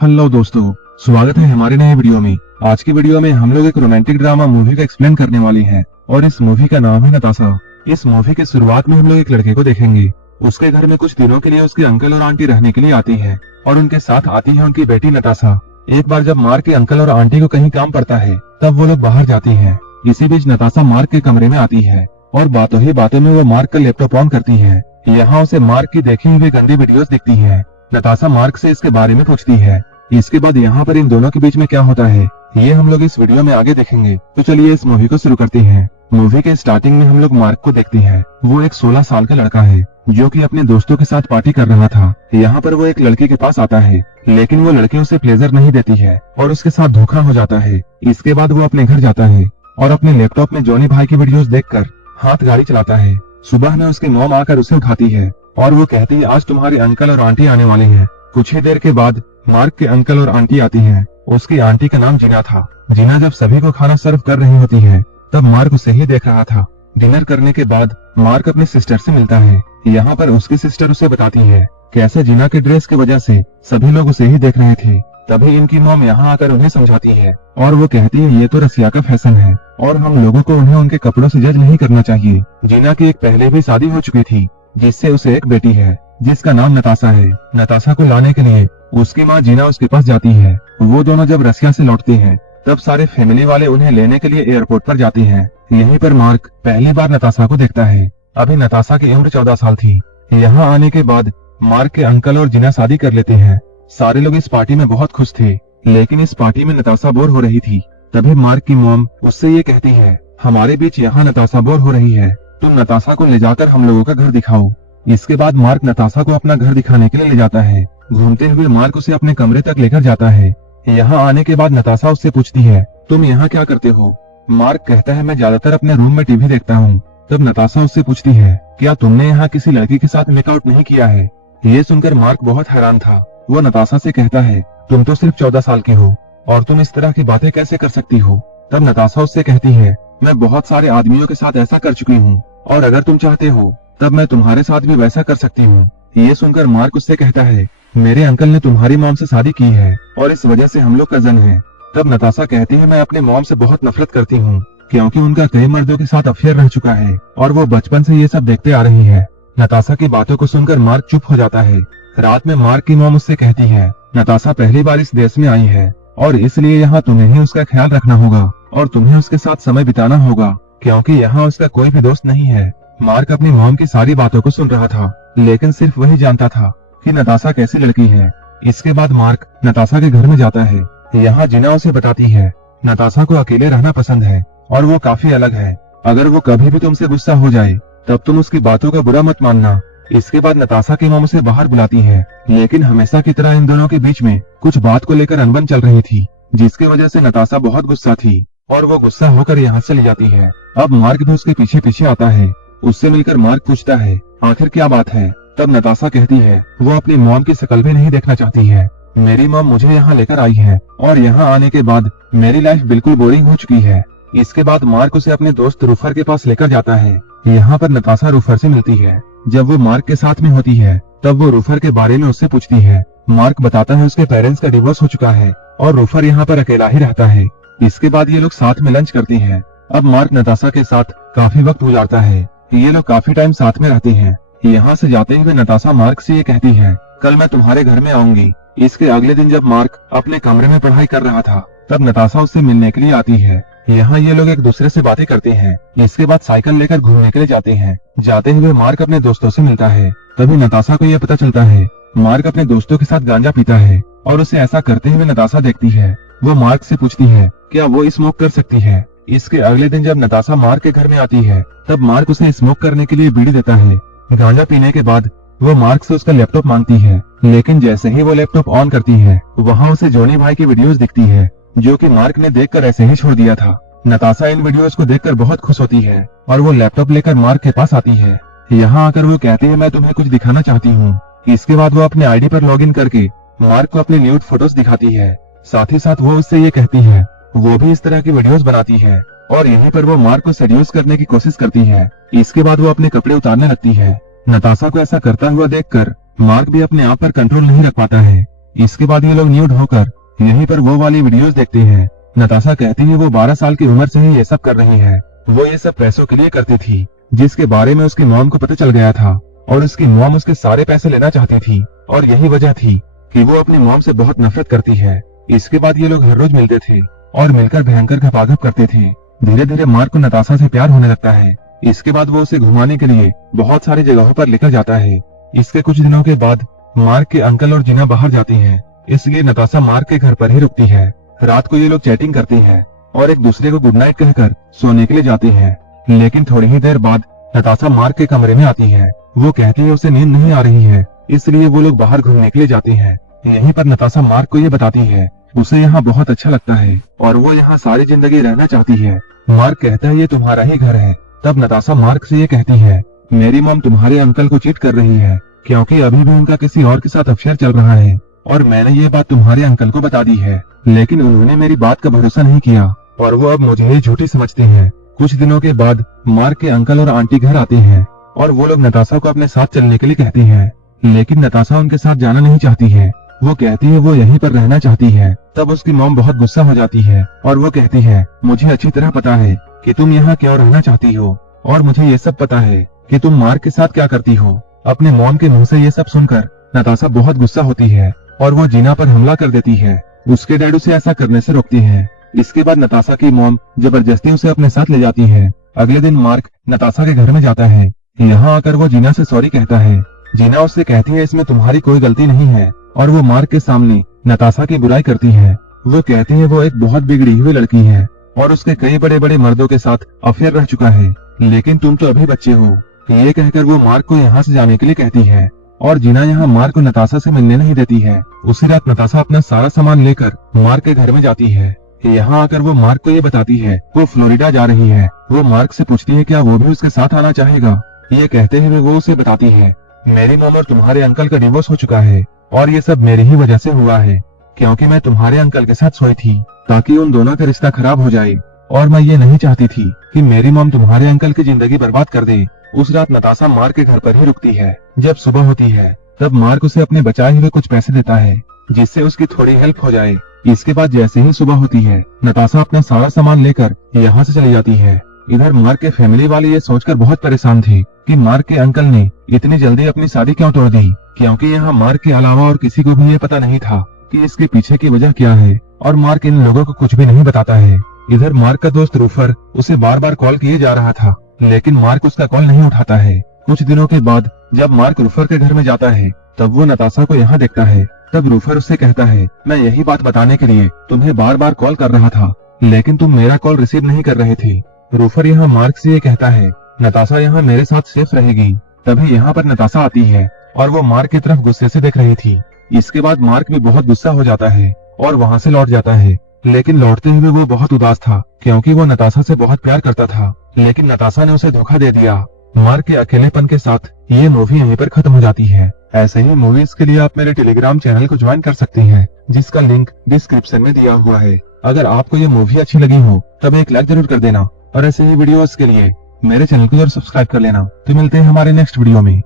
Hello दोस्तों, स्वागत है हमारे नए वीडियो में। आज की वीडियो में हम लोग एक रोमांटिक ड्रामा मूवी का एक्सप्लेन करने वाले हैं और इस मूवी का नाम है नताशा। इस मूवी के शुरुआत में हम लोग एक लड़के को देखेंगे। उसके घर में कुछ दिनों के लिए उसके अंकल और आंटी रहने के लिए आती है और उनके साथ आती है उनकी बेटी नताशा। एक बार जब मार्क के अंकल और आंटी को कहीं काम पड़ता है तब वो लोग बाहर जाती है। इसी बीच नताशा मार्क के कमरे में आती है और बातों ही बातों में वो मार्क का लैपटॉप ऑन करती है। यहाँ उसे मार्क की देखी हुई गंदी वीडियोस दिखती है। नताशा मार्क से इसके बारे में पूछती है। इसके बाद यहाँ पर इन दोनों के बीच में क्या होता है ये हम लोग इस वीडियो में आगे देखेंगे। तो चलिए इस मूवी को शुरू करते हैं। मूवी के स्टार्टिंग में हम लोग मार्क को देखते हैं। वो एक 16 साल का लड़का है जो कि अपने दोस्तों के साथ पार्टी कर रहा था। यहाँ पर वो एक लड़की के पास आता है लेकिन वो लड़की उसे प्लेजर नहीं देती है और उसके साथ धोखा हो जाता है। इसके बाद वो अपने घर जाता है और अपने लैपटॉप में जॉनी भाई की वीडियोस देखकर हाथ गाड़ी चलाता है। सुबह में उसकी मॉम आकर उसे उठाती है और वो कहती है आज तुम्हारे अंकल और आंटी आने वाले हैं। कुछ ही देर के बाद मार्क के अंकल और आंटी आती हैं। उसकी आंटी का नाम जीना था। जीना जब सभी को खाना सर्व कर रही होती है तब मार्क उसे ही देख रहा था। डिनर करने के बाद मार्क अपने सिस्टर से मिलता है। यहाँ पर उसकी सिस्टर उसे बताती है कैसे जीना के ड्रेस की वजह से सभी लोग उसे ही देख रहे थे। तभी इनकी मॉम यहाँ आकर उन्हें समझाती है और वो कहती है ये तो रसिया का फैशन है और हम लोगों को उन्हें उनके कपड़ों से जज नहीं करना चाहिए। जीना की एक पहले भी शादी हो चुकी थी जिससे उसे एक बेटी है जिसका नाम नताशा है। नताशा को लाने के लिए उसकी माँ जीना उसके पास जाती है। वो दोनों जब रसिया से लौटते हैं तब सारे फैमिली वाले उन्हें लेने के लिए एयरपोर्ट पर जाते हैं। यहीं पर मार्क पहली बार नताशा को देखता है। अभी नताशा की उम्र 14 साल थी। यहाँ आने के बाद मार्क के अंकल और जीना शादी कर लेते हैं। सारे लोग इस पार्टी में बहुत खुश थे लेकिन इस पार्टी में नताशा बोर हो रही थी। तभी मार्क की मॉम उससे ये कहती है हमारे बीच यहाँ नताशा बोर हो रही है, तुम नताशा को ले जाकर हम लोगों का घर दिखाओ। इसके बाद मार्क नताशा को अपना घर दिखाने के लिए ले जाता है। घूमते हुए मार्क उसे अपने कमरे तक लेकर जाता है। यहाँ आने के बाद नताशा उससे पूछती है तुम यहाँ क्या करते हो। मार्क कहता है मैं ज्यादातर अपने रूम में टीवी देखता हूँ। तब नताशा उससे पूछती है क्या तुमने यहाँ किसी लड़की के साथ मेकआउट नहीं किया है। ये सुनकर मार्क बहुत हैरान था। वो नताशा से कहता है तुम तो सिर्फ 14 साल की हो और तुम इस तरह की बातें कैसे कर सकती हो। तब नताशा उससे कहती है मैं बहुत सारे आदमियों के साथ ऐसा कर चुकी हूँ और अगर तुम चाहते हो तब मैं तुम्हारे साथ भी वैसा कर सकती हूँ। ये सुनकर मार्क उससे कहता है मेरे अंकल ने तुम्हारी मॉम से शादी की है और इस वजह से हम लोग कजन हैं। तब नताशा कहती है मैं अपने मॉम से बहुत नफरत करती हूँ क्योंकि उनका कई मर्दों के साथ अफेयर रह चुका है और वो बचपन से ये सब देखते आ रही है। नताशा की बातों को सुनकर मार्क चुप हो जाता है। रात में मार्क की मॉम उससे कहती है नताशा पहली बार इस देश में आई है और इसलिए यहाँ तुम्हें ही उसका ख्याल रखना होगा और तुम्हें उसके साथ समय बिताना होगा क्योंकि यहाँ उसका कोई भी दोस्त नहीं है। मार्क अपनी मॉम की सारी बातों को सुन रहा था लेकिन सिर्फ वही जानता था कि नताशा कैसी लड़की है। इसके बाद मार्क नताशा के घर में जाता है। यहाँ जीना उसे बताती है नताशा को अकेले रहना पसंद है और वो काफी अलग है। अगर वो कभी भी तुमसे गुस्सा हो जाए तब तुम उसकी बातों का बुरा मत मानना। इसके बाद नताशा की मॉम उसे बाहर बुलाती है लेकिन हमेशा की तरह इन दोनों के बीच में कुछ बात को लेकर अनबन चल रही थी जिसकी वजह से नताशा बहुत गुस्सा थी और वो गुस्सा होकर यहाँ चली जाती है। अब मार्क भी उसके पीछे पीछे आता है। उससे मिलकर मार्क पूछता है आखिर क्या बात है। तब नताशा कहती है वो अपनी मॉम की शक्ल भी नहीं देखना चाहती है। मेरी मॉम मुझे यहाँ लेकर आई है और यहाँ आने के बाद मेरी लाइफ बिल्कुल बोरिंग हो चुकी है। इसके बाद मार्क उसे अपने दोस्त रूफर के पास लेकर जाता है। यहाँ पर नताशा रूफर से मिलती है। जब वो मार्क के साथ में होती है तब वो रूफर के बारे में उससे पूछती है। मार्क बताता है उसके पेरेंट्स का डिवोर्स हो चुका है और रूफर यहाँ पर अकेला ही रहता है। इसके बाद ये लोग साथ में लंच करते हैं। अब मार्क नताशा के साथ काफी वक्त गुजारता है। ये लोग काफी टाइम साथ में रहते हैं। यहाँ से जाते हुए नताशा मार्क से ये कहती है कल मैं तुम्हारे घर में आऊंगी। इसके अगले दिन जब मार्क अपने कमरे में पढ़ाई कर रहा था तब नताशा उससे मिलने के लिए आती है। यहाँ ये लोग एक दूसरे से बातें करते हैं। इसके बाद साइकिल लेकर घूमने के लिए जाते हैं। जाते हुए मार्क अपने दोस्तों से मिलता है। तभी नताशा को यह पता चलता है मार्क अपने दोस्तों के साथ गांजा पीता है और उसे ऐसा करते हुए नताशा देखती है। वो मार्क से पूछती है क्या वो स्मोक कर सकती है। इसके अगले दिन जब नताशा मार्क के घर में आती है तब मार्क उसे स्मोक करने के लिए बीड़ी देता है। गांजा पीने के बाद वो मार्क से उसका लैपटॉप मांगती है लेकिन जैसे ही वो लैपटॉप ऑन करती है वहाँ उसे जॉनी भाई की वीडियोस दिखती है जो कि मार्क ने देखकर ऐसे ही छोड़ दिया था। नताशा इन वीडियोस को देखकर बहुत खुश होती है और वो लैपटॉप लेकर मार्क के पास आती है। यहाँ आकर वो कहती है मैं तुम्हें कुछ दिखाना चाहती हूँ। इसके बाद वो अपने आईडी पर लॉगिन करके मार्क को अपने न्यूड फोटोज दिखाती है। साथ ही साथ वो उससे ये कहती है वो भी इस तरह की वीडियोस बनाती है और यहीं पर वो मार्क को सेड्यूस करने की कोशिश करती है। इसके बाद वो अपने कपड़े उतारने लगती है। नताशा को ऐसा करता हुआ देखकर मार्क भी अपने आप पर कंट्रोल नहीं रख पाता है। इसके बाद ये लोग न्यूड होकर यहीं पर वो वाली वीडियोस देखते हैं। नताशा कहती है वो 12 साल की उम्र से ही ये सब कर रही है। वो ये सब पैसों के लिए करती थी, जिसके बारे में उसकी मॉम को पता चल गया था और उसकी मॉम उसके सारे पैसे लेना चाहती थी और यही वजह थी कि वो अपनी मॉम से बहुत नफरत करती है। इसके बाद ये लोग हर रोज मिलते थे और मिलकर भयंकर घपाघप करते थे। धीरे धीरे मार्क को नताशा से प्यार होने लगता है। इसके बाद वो उसे घुमाने के लिए बहुत सारी जगहों पर लेकर जाता है। इसके कुछ दिनों के बाद मार्क के अंकल और जीना बाहर जाती हैं, इसलिए नताशा मार्क के घर पर ही रुकती है। रात को ये लोग चैटिंग करती हैं और एक दूसरे को गुड नाइट कहकर सोने के लिए जाती हैं। लेकिन थोड़ी ही देर बाद नताशा मार्क के कमरे में आती है। वो कहती है उसे नींद नहीं आ रही है, इसलिए वो लोग बाहर घूमने के लिए जाते हैं। यहीं पर नताशा मार्क को ये बताती है उसे यहाँ बहुत अच्छा लगता है और वो यहाँ सारी जिंदगी रहना चाहती है। मार्क कहता है ये तुम्हारा ही घर है। तब नताशा मार्क से ये कहती है मेरी मॉम तुम्हारे अंकल को चीट कर रही है, क्योंकि अभी भी उनका किसी और के साथ अफेयर चल रहा है और मैंने ये बात तुम्हारे अंकल को बता दी है, लेकिन उन्होंने मेरी बात का भरोसा नहीं किया और वो अब मुझे ही झूठी समझते हैं। कुछ दिनों के बाद मार्क के अंकल और आंटी घर आते हैं और वो लोग नताशा को अपने साथ चलने के लिए कहती हैं, लेकिन नताशा उनके साथ जाना नहीं चाहती है। वो कहती है वो यहीं पर रहना चाहती है। तब उसकी मॉम बहुत गुस्सा हो जाती है और वो कहती है मुझे अच्छी तरह पता है कि तुम यहाँ क्यों रहना चाहती हो और मुझे ये सब पता है कि तुम मार्क के साथ क्या करती हो। अपने मॉम के मुंह से ये सब सुनकर नताशा बहुत गुस्सा होती है और वो जीना पर हमला कर देती है। उसके डैड उसे ऐसा करने से रोकती है। इसके बाद नताशा की मॉम जबरदस्ती उसे अपने साथ ले जाती है। अगले दिन मार्क नताशा के घर में जाता है। यहाँ आकर वो जीना से सॉरी कहता है। जीना उससे कहती है इसमें तुम्हारी कोई गलती नहीं है और वो मार्क के सामने नताशा की बुराई करती है। वो कहती है वो एक बहुत बिगड़ी हुई लड़की है और उसके कई बड़े बड़े मर्दों के साथ अफेयर रह चुका है, लेकिन तुम तो अभी बच्चे हो। ये कहकर वो मार्क को यहाँ से जाने के लिए कहती है और जीना यहाँ मार्क को नताशा से मिलने नहीं देती है। उसी रात नताशा अपना सारा सामान लेकर मार्क के घर में जाती है। यहाँ आकर वो मार्क को ये बताती है वो फ्लोरिडा जा रही है। वो मार्क से पूछती है क्या वो भी उसके साथ आना चाहेगा। ये कहते हुए वो उसे बताती है मेरी मॉम और तुम्हारे अंकल का डिवोर्स हो चुका है और ये सब मेरी ही वजह से हुआ है, क्योंकि मैं तुम्हारे अंकल के साथ सोई थी ताकि उन दोनों का रिश्ता खराब हो जाए और मैं ये नहीं चाहती थी कि मेरी मॉम तुम्हारे अंकल की जिंदगी बर्बाद कर दे। उस रात नताशा मार्क के घर पर ही रुकती है। जब सुबह होती है तब मार्क उसे अपने बचाए हुए कुछ पैसे देता है जिससे उसकी थोड़ी हेल्प हो जाए। इसके बाद जैसे ही सुबह होती है नताशा अपना सारा सामान लेकर यहाँ से चली जाती है। इधर मार्क के फैमिली वाले ये सोचकर बहुत परेशान थे कि मार्क के अंकल ने इतनी जल्दी अपनी शादी क्यों तोड़ दी, क्योंकि यहाँ मार्क के अलावा और किसी को भी ये पता नहीं था कि इसके पीछे की वजह क्या है और मार्क इन लोगों को कुछ भी नहीं बताता है। इधर मार्क का दोस्त रूफर उसे बार बार कॉल किए जा रहा था, लेकिन मार्क उसका कॉल नहीं उठाता है। कुछ दिनों के बाद जब मार्क रूफर के घर में जाता है तब वो नताशा को यहाँ देखता है। तब रूफर उससे कहता है मैं यही बात बताने के लिए तुम्हें बार बार कॉल कर रहा था, लेकिन तुम मेरा कॉल रिसीव नहीं कर रहे थे। रूफर यहाँ मार्क से ये कहता है नताशा यहाँ मेरे साथ सेफ रहेगी। तभी यहाँ पर नताशा आती है और वो मार्क की तरफ गुस्से से देख रही थी। इसके बाद मार्क भी बहुत गुस्सा हो जाता है और वहाँ से लौट जाता है, लेकिन लौटते हुए वो बहुत उदास था क्योंकि वो नताशा से बहुत प्यार करता था, लेकिन नताशा ने उसे धोखा दे दिया। मार्क के अकेलेपन के साथ ये मूवी यहीं पर खत्म हो जाती है। ऐसे ही मूवीज के लिए आप मेरे टेलीग्राम चैनल को ज्वाइन कर सकते हैं, जिसका लिंक डिस्क्रिप्शन में दिया हुआ है। अगर आपको ये मूवी अच्छी लगी हो तब एक लाइक जरूर कर देना और ऐसे ही वीडियोस के लिए मेरे चैनल को जरूर सब्सक्राइब कर लेना। तो मिलते हैं हमारे नेक्स्ट वीडियो में।